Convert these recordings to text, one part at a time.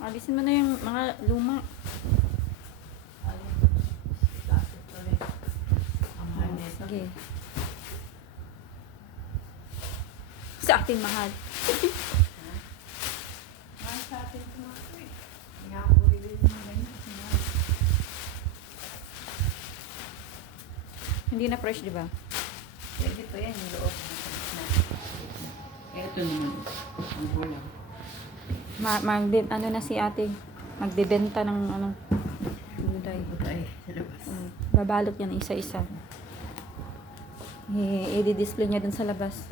Alisin mo na yung mga luma. Sige. Sa atin mahal. Sa atin ito mga ito eh. Hindi ako bumibili ng ganyan. Hindi na fresh, di ba? Pwede pa yan yung loob. Ito naman. Ang bulang. Ano na si ate? Magbebenta ng ano? Gulay. Ay, sa labas. Babalot yan isa-isa. I-display niya dun sa labas.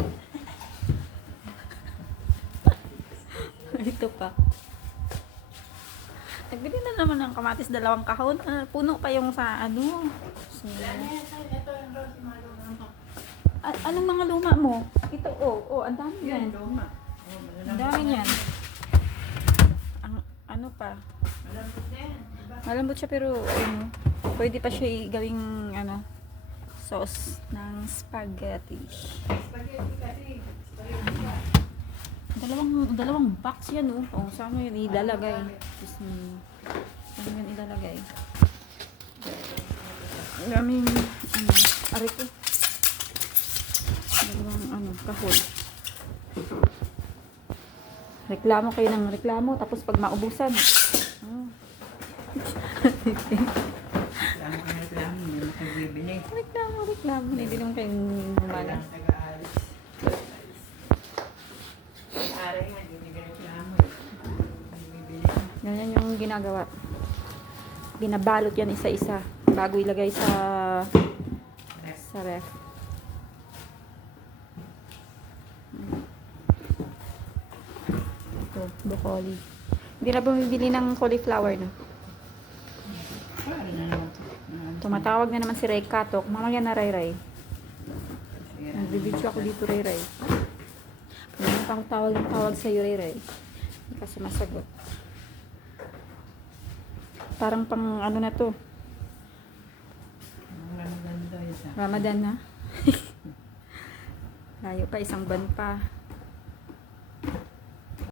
Ito pa. Nagbili na naman ng kamatis, 2 kahon. Puno pa yung sa ano. So, Ito yung rose maluma. anong mga luma mo? Ito, ang dami yan. Yan, luma. Ang dami yan. Ano pa? Malambot na yan. Diba? Malambot siya pero pwede pa siya gawing sauce ng spaghetti. Spaghetti kasi. Spaghetti ka. Dalawang box yan saan mo yun ilalagay? Saan mo yun ilalagay? Daming aray ko. Dalawang kahon. Reklamo kayo ng reklamo tapos pag maubusan. Reklamo. Hindi mo kayo bibili. Reklamo. Hindi naman kayong gumana. Walang taga-alis. Aray nga, hindi ka reklamo. Hindi bibili. Ganyan yung ginagawa. Binabalot yan isa-isa bago ilagay sa ref. Ito, broccoli. Hindi na bumibili ng cauliflower na. Paano na naman? Tumatawag na naman si Ray Katok. Mamaya na Ray. Nagbibidyo ako dito Ray. Ngayon pang tawag sa iyo Ray. Hindi kasi masagot. Parang pang ano na to. Ramadan daw isa. Ramadan na. Layo pa, isang buwan pa.